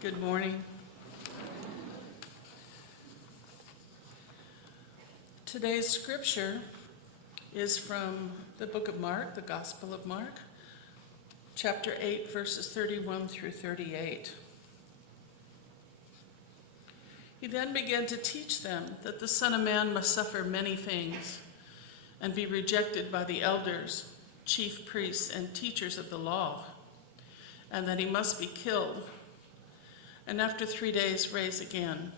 Good morning. Today's scripture is from the book of Mark, the Gospel of Mark, chapter 8, verses 31 through 38. He then began to teach them that the Son of Man must suffer many things and be rejected by the elders, chief priests, and teachers of the law, and that he must be killed, and after 3 days rise again.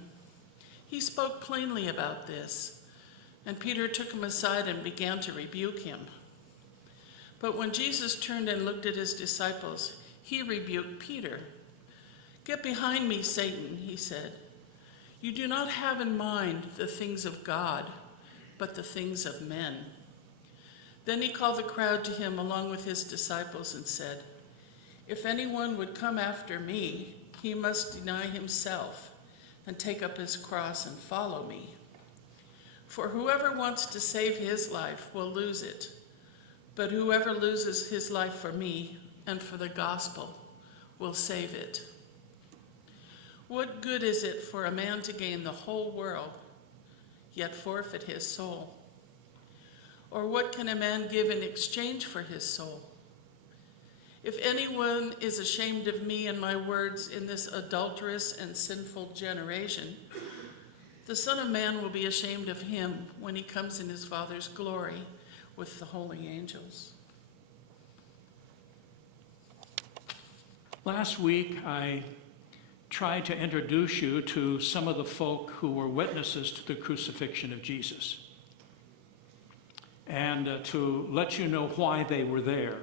He spoke plainly about this, and Peter took him aside and began to rebuke him. But when Jesus turned and looked at his disciples, he rebuked Peter. "Get behind me, Satan," he said. "You do not have in mind the things of God, but the things of men." Then he called the crowd to him along with his disciples and said, "If anyone would come after me, he must deny himself and take up his cross and follow me. For whoever wants to save his life will lose it, but whoever loses his life for me and for the gospel will save it. What good is it for a man to gain the whole world, yet forfeit his soul? Or what can a man give in exchange for his soul? If anyone is ashamed of me and my words in this adulterous and sinful generation, the Son of Man will be ashamed of him when he comes in his Father's glory with the holy angels." Last week, I tried to introduce you to some of the folk who were witnesses to the crucifixion of Jesus, and to let you know why they were there.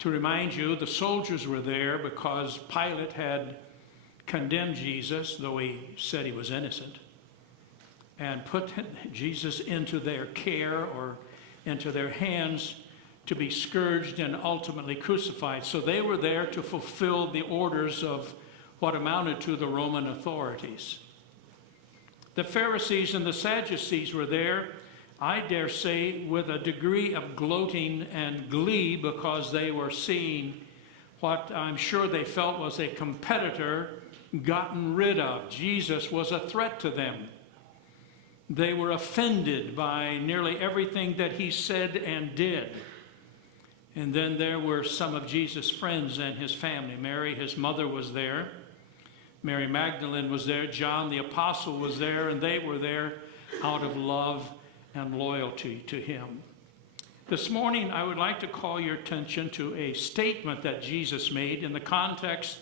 To remind you, the soldiers were there because Pilate had condemned Jesus, though he said he was innocent, and put Jesus into their care or into their hands to be scourged and ultimately crucified. So they were there to fulfill the orders of what amounted to the Roman authorities. The Pharisees and the Sadducees were there, I dare say, with a degree of gloating and glee, because they were seeing what I'm sure they felt was a competitor gotten rid of. Jesus was a threat to them. They were offended by nearly everything that he said and did. And then there were some of Jesus' friends and his family. Mary, his mother, was there. Mary Magdalene was there. John the Apostle was there, and they were there out of love and loyalty to him. This morning, I would like to call your attention to a statement that Jesus made in the context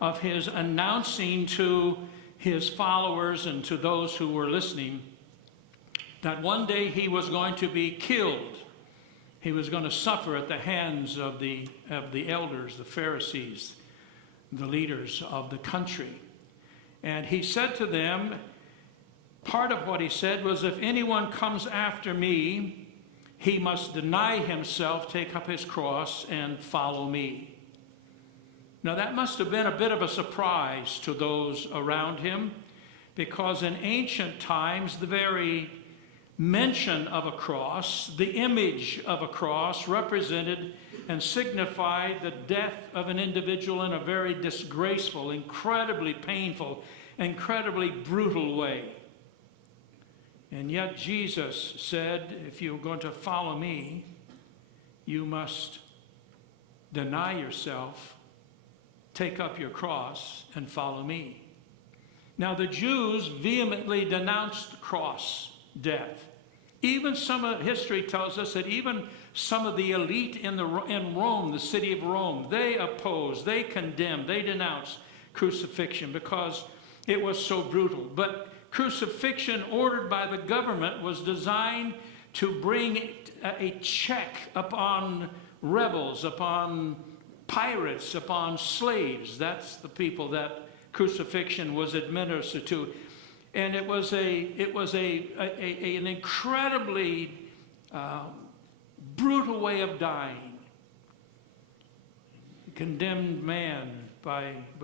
of his announcing to his followers and to those who were listening that one day he was going to be killed. He was going to suffer at the hands of the elders, the Pharisees, the leaders of the country. And he said to them, part of what he said was, "If anyone comes after me, he must deny himself, take up his cross, and follow me." Now that must have been a bit of a surprise to those around him, because in ancient times, the very mention of a cross, the image of a cross, represented and signified the death of an individual in a very disgraceful, incredibly painful, incredibly brutal way. And yet Jesus said, if you're going to follow me, you must deny yourself, take up your cross, and follow me. Now the Jews vehemently denounced cross death. Even some of history tells us that even some of the elite in Rome, the city of Rome, they opposed, they condemned, they denounced crucifixion because it was so brutal. But crucifixion ordered by the government was designed to bring a check upon rebels, upon pirates, upon slaves. That's the people that crucifixion was administered to. And it was an incredibly brutal way of dying. A condemned man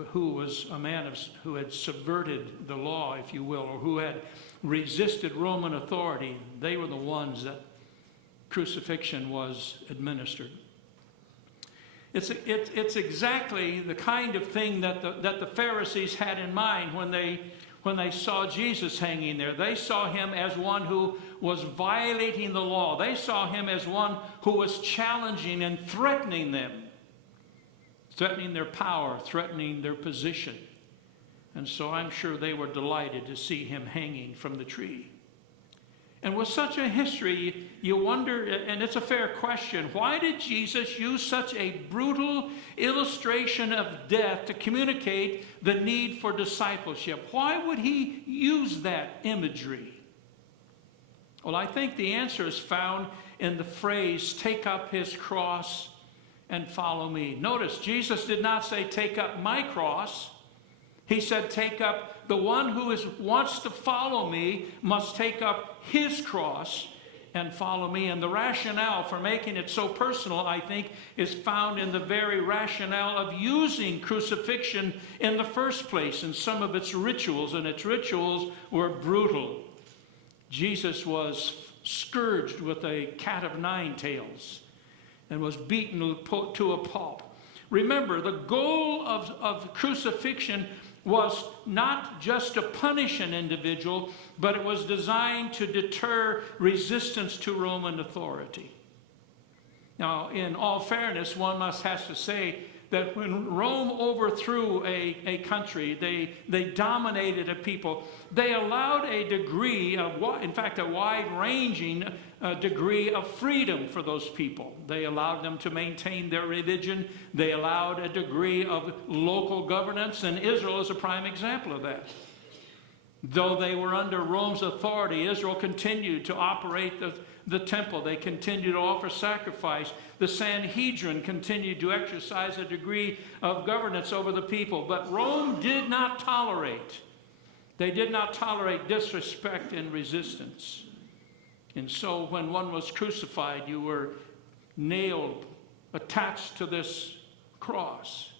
who was a man who had subverted the law, if you will, or who had resisted Roman authority. They were the ones that crucifixion was administered. It's exactly the kind of thing that the Pharisees had in mind when they saw Jesus hanging there. They saw him as one who was violating the law. They saw him as one who was challenging and threatening them, threatening their power, threatening their position. And so I'm sure they were delighted to see him hanging from the tree. And with such a history, you wonder, and it's a fair question, why did Jesus use such a brutal illustration of death to communicate the need for discipleship? Why would he use that imagery? Well, I think the answer is found in the phrase, take up his cross and follow me. Notice, Jesus did not say, take up my cross. He said, take up, the one who wants to follow me must take up his cross and follow me. And the rationale for making it so personal, I think, is found in the very rationale of using crucifixion in the first place and some of its rituals, and its rituals were brutal. Jesus was scourged with a cat of nine tails and was beaten to a pulp. Remember, the goal of crucifixion was not just to punish an individual, but it was designed to deter resistance to Roman authority. Now, in all fairness, one has to say that when Rome overthrew a country, they dominated a people, they allowed a degree of, in fact, a wide-ranging degree of freedom for those people. They allowed them to maintain their religion. They allowed a degree of local governance, and Israel is a prime example of that. Though they were under Rome's authority, Israel continued to operate the temple. They continued to offer sacrifice. The Sanhedrin continued to exercise a degree of governance over the people. But Rome did not tolerate. They did not tolerate disrespect and resistance. And so when one was crucified, you were nailed, attached to this cross,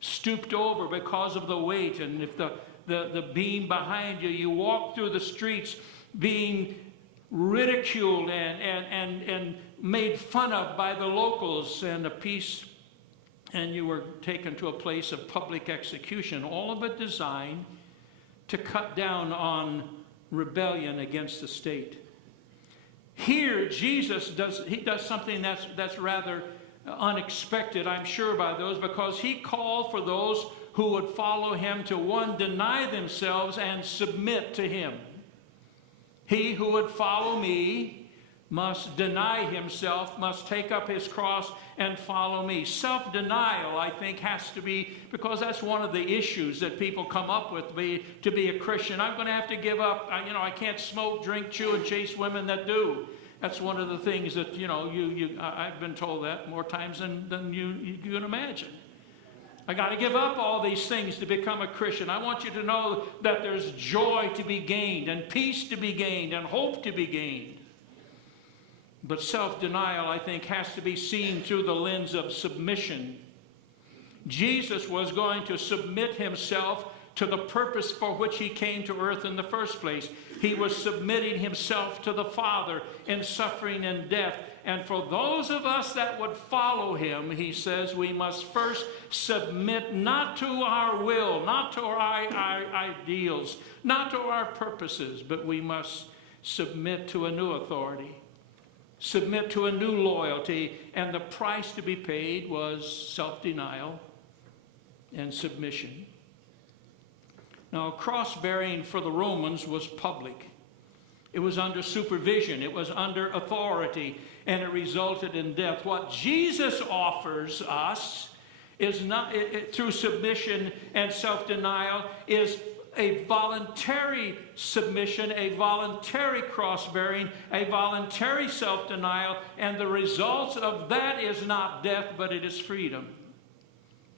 stooped over because of the weight. And if the beam behind you, you walked through the streets being ridiculed and made fun of by the locals, and you were taken to a place of public execution, all of it designed to cut down on rebellion against the state. Here, Jesus does something that's rather unexpected, I'm sure, by those, because he called for those who would follow him to, one, deny themselves and submit to him. He who would follow me must deny himself, must take up his cross and follow me. Self-denial, I think, has to be, because that's one of the issues that people come up with to be a Christian. I'm going to have to give up, I can't smoke, drink, chew, and chase women that do. That's one of the things that, I've been told that more times than you can imagine. I got to give up all these things to become a Christian. I want you to know that there's joy to be gained, and peace to be gained, and hope to be gained. But self-denial, I think, has to be seen through the lens of submission. Jesus was going to submit himself to the purpose for which he came to earth in the first place. He was submitting himself to the Father in suffering and death. And for those of us that would follow him, he says, we must first submit not to our will, not to our ideals, not to our purposes, but we must submit to a new authority, submit to a new loyalty, and the price to be paid was self-denial and submission. Now, cross-bearing for the Romans was public. It was under supervision. It was under authority, and it resulted in death. What Jesus offers us is not through submission and self-denial, is a voluntary submission, a voluntary cross-bearing, a voluntary self-denial, and the results of that is not death, but it is freedom.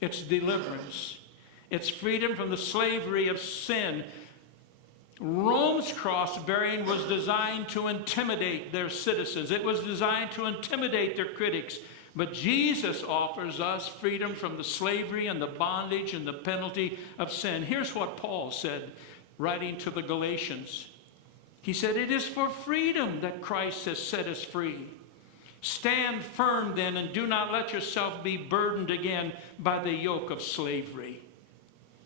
It's deliverance. It's freedom from the slavery of sin. Rome's cross-bearing was designed to intimidate their citizens. It was designed to intimidate their critics. But Jesus offers us freedom from the slavery and the bondage and the penalty of sin. Here's what Paul said, writing to the Galatians. He said, "It is for freedom that Christ has set us free. Stand firm then, and do not let yourself be burdened again by the yoke of slavery.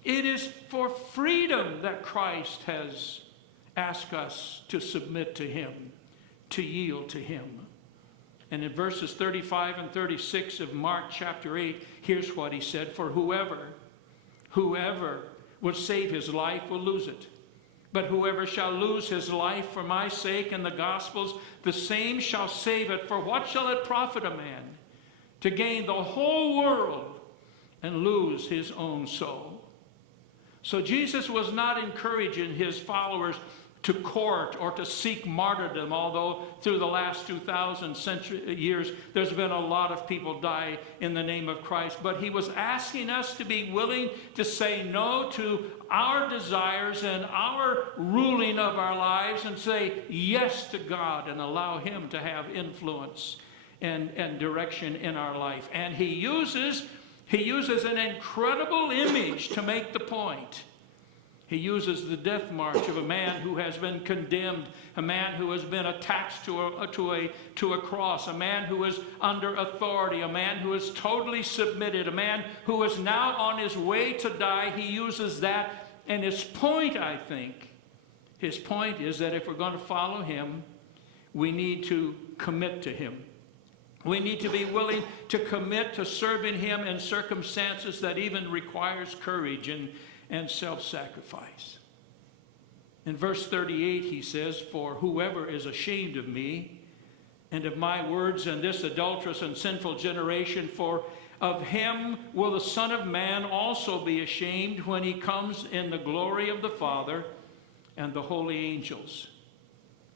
It is for freedom that Christ has asked us to submit to him, to yield to him. And in verses 35 and 36 of Mark chapter 8, here's what he said: for whoever would save his life will lose it. But whoever shall lose his life for my sake and the gospel's, the same shall save it. For what shall it profit a man to gain the whole world and lose his own soul? So Jesus was not encouraging his followers to court or to seek martyrdom, although through the last 2,000 years there's been a lot of people die in the name of Christ. But he was asking us to be willing to say no to our desires and our ruling of our lives and say yes to God and allow him to have influence and direction in our life. And he uses an incredible image to make the point. He uses the death march of a man who has been condemned, a man who has been attached to a cross, a man who is under authority, a man who is totally submitted, a man who is now on his way to die. He uses that, and his point, I think, his point is that if we're going to follow him, we need to commit to him. We need to be willing to commit to serving him in circumstances that even requires courage and self-sacrifice. In verse 38, he says, for whoever is ashamed of me and of my words in this adulterous and sinful generation, for of him will the Son of Man also be ashamed when he comes in the glory of the Father and the holy angels.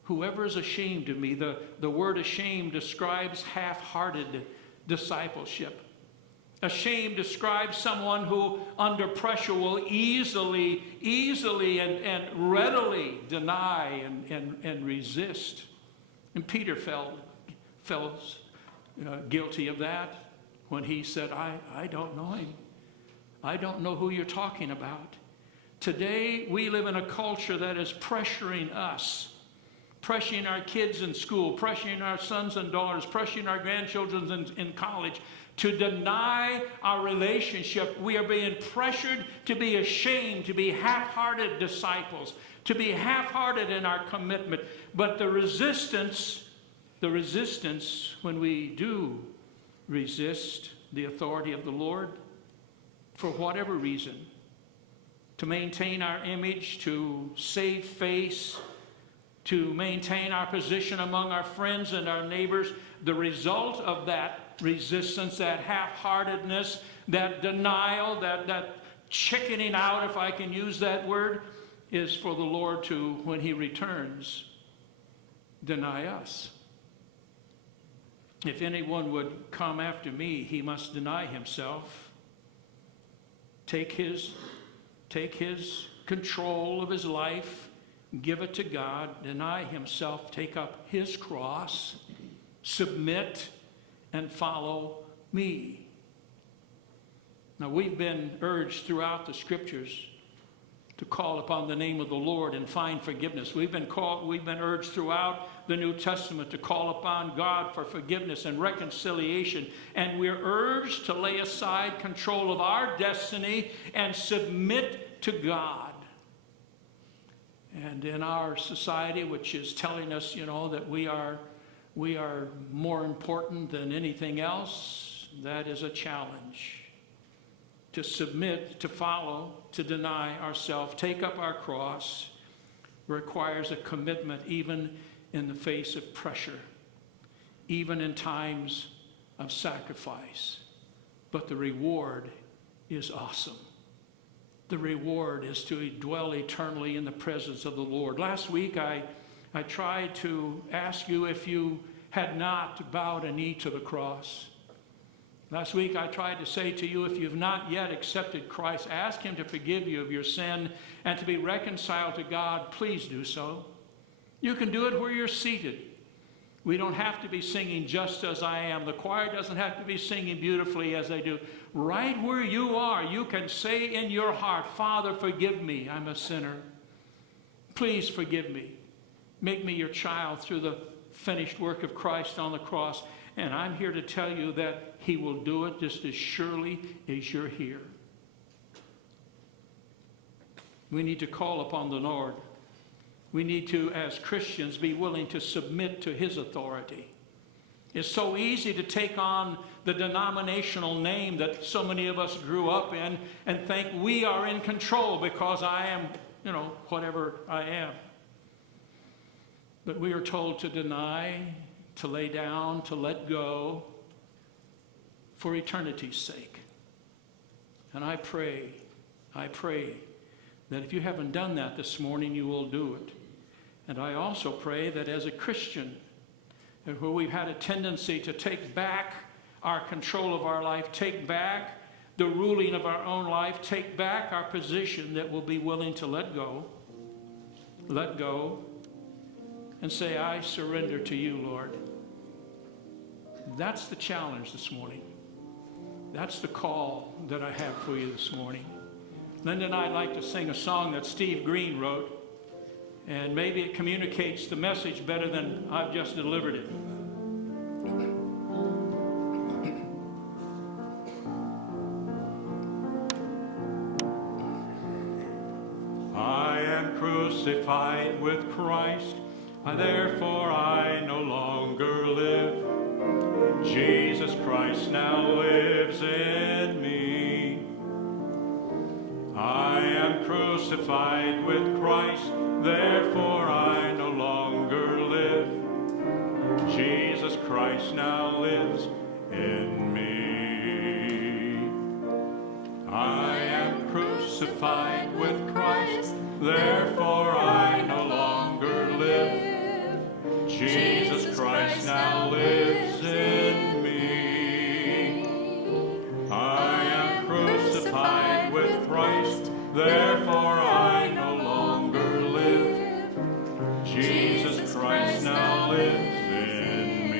Whoever is ashamed of me, the word ashamed describes half-hearted discipleship. Ashamed describes someone who under pressure will easily and readily deny and resist. And Peter felt guilty of that when he said, I don't know him. I don't know who you're talking about. Today we live in a culture that is pressuring us, pressuring our kids in school, pressuring our sons and daughters, pressuring our grandchildren in college, to deny our relationship. We are being pressured to be ashamed, to be half-hearted disciples, to be half-hearted in our commitment. But the resistance, when we do resist the authority of the Lord, for whatever reason, to maintain our image, to save face, to maintain our position among our friends and our neighbors, the result of that resistance, that half-heartedness, that denial, that chickening out, if I can use that word, is for the Lord to, when he returns, deny us. If anyone would come after me, he must deny himself, take his control of his life, give it to God, deny himself, take up his cross, submit, and follow me. Now, we've been urged throughout the scriptures to call upon the name of the Lord and find forgiveness. We've been urged throughout the New Testament to call upon God for forgiveness and reconciliation. And we're urged to lay aside control of our destiny and submit to God. And in our society, which is telling us, that we are more important than anything else, that is a challenge. To submit, to follow, to deny ourselves, take up our cross, requires a commitment even in the face of pressure, even in times of sacrifice. But the reward is awesome. The reward is to dwell eternally in the presence of the Lord. Last week I tried to ask you if you had not bowed a knee to the cross. Last week I tried to say to you, if you've not yet accepted Christ, ask him to forgive you of your sin and to be reconciled to God. Please do so. You can do it where you're seated. We don't have to be singing Just As I Am. The choir doesn't have to be singing beautifully as they do. Right where you are, you can say in your heart, Father, forgive me, I'm a sinner. Please forgive me. Make me your child through the finished work of Christ on the cross. And I'm here to tell you that he will do it just as surely as you're here. We need to call upon the Lord. We need to, as Christians, be willing to submit to his authority. It's so easy to take on the denominational name that so many of us grew up in and think we are in control because I am, whatever I am. But we are told to deny, to lay down, to let go for eternity's sake. And I pray that if you haven't done that this morning, you will do it. And I also pray that as a Christian, where we've had a tendency to take back our control of our life, take back the ruling of our own life, take back our position, that we'll be willing to let go, and say, I surrender to you, Lord. That's the challenge this morning. That's the call that I have for you this morning. Linda and I'd like to sing a song that Steve Green wrote, and maybe it communicates the message better than I've just delivered it. I am crucified with Christ, therefore I no longer live. Jesus Christ now lives in me. I am crucified with Christ, therefore I no longer live. Jesus Christ now lives in me. I am crucified with Christ, therefore I no longer live. Jesus Christ now lives in me. I am crucified with Christ, therefore I no longer live. Jesus Christ now lives in me.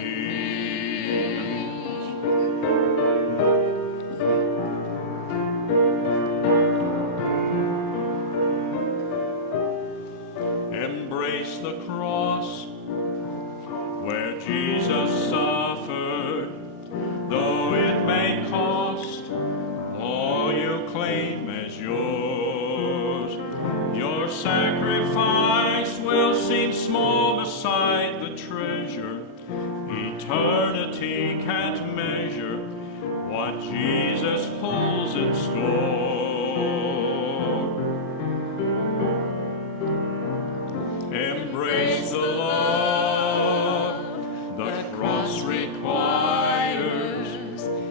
Embrace the cross where Jesus suffered, though it may cost all you claim as yours. Your sacrifice will seem small beside the treasure. Eternity can't measure what Jesus holds in store. Embrace the love the cross requires.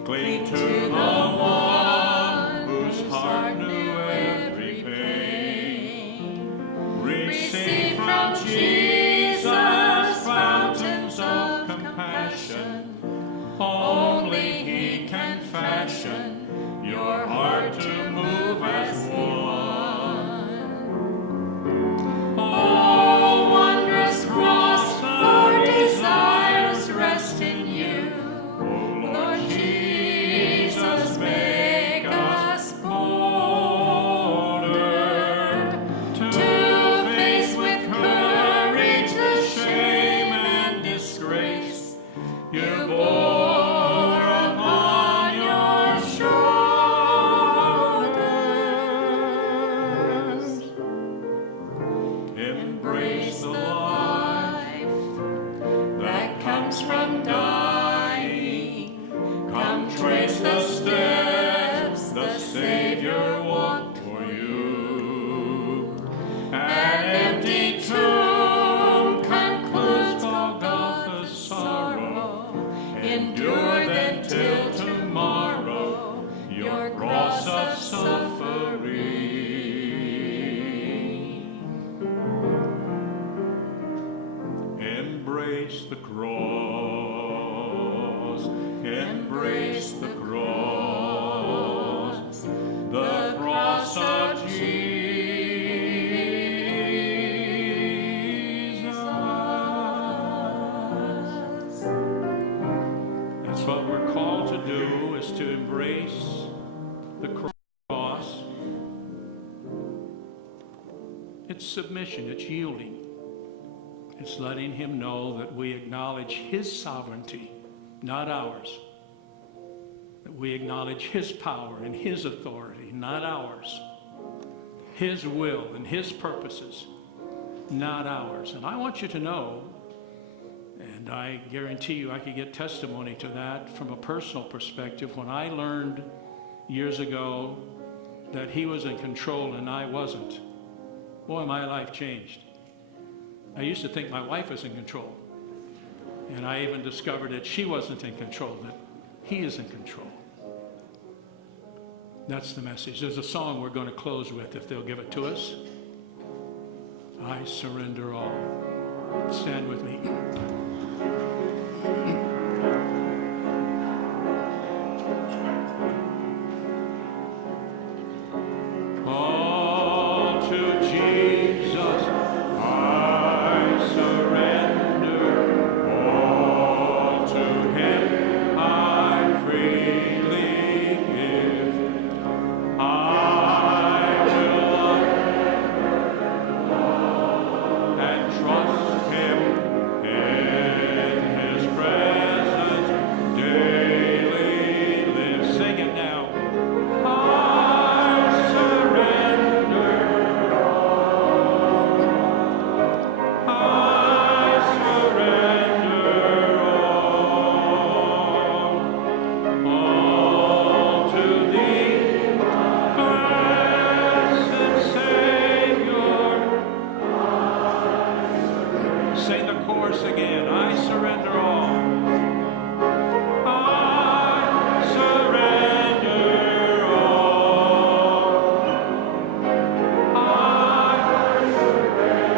Cling to the one whose heart knew every pain. Receive from Jesus fountains of compassion. Only he can fashion your heart to move as one. Oh, wondrous cross, our desires rest in you. Oh, Lord Jesus, make us bolder to face with courage the shame and disgrace you bore upon your shoulders. Embrace the life that comes from dying. Come trace the steps the Savior walked for you. An empty tomb concludes Golgotha's sorrow. Endure then till tomorrow your cross of suffering. Embrace the cross, embrace the cross of Jesus. That's what we're called to do, is to embrace the cross. It's submission, it's yielding. It's letting him know that we acknowledge his sovereignty not ours. That we acknowledge His power and His authority, not ours. His will and His purposes, not ours. And I want you to know, and I guarantee you I could get testimony to that from a personal perspective, when I learned years ago that He was in control and I wasn't, boy, my life changed. I used to think my wife was in control. And I even discovered that she wasn't in control, that He is in control. That's the message. There's a song we're going to close with, if they'll give it to us. I surrender all. Stand with me. All to Jesus I surrender. All to Him I freely give. I will and trust Him in His presence daily live. Sing it now. I surrender all. I surrender all to Thee, blessed Savior. Sing the chorus again. I surrender all. I surrender all. I surrender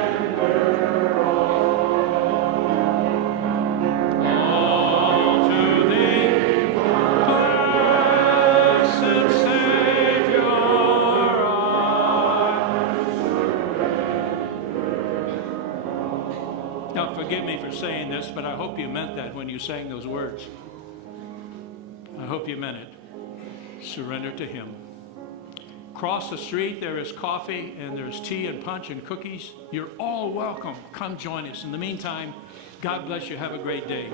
all to Thee, blessed Savior. Now, forgive me for saying this, but I hope you meant that when you sang those words. I hope you meant it. Surrender to Him. Across the street, there is coffee, and there's tea and punch and cookies. You're all welcome. Come join us. In the meantime, God bless you. Have a great day.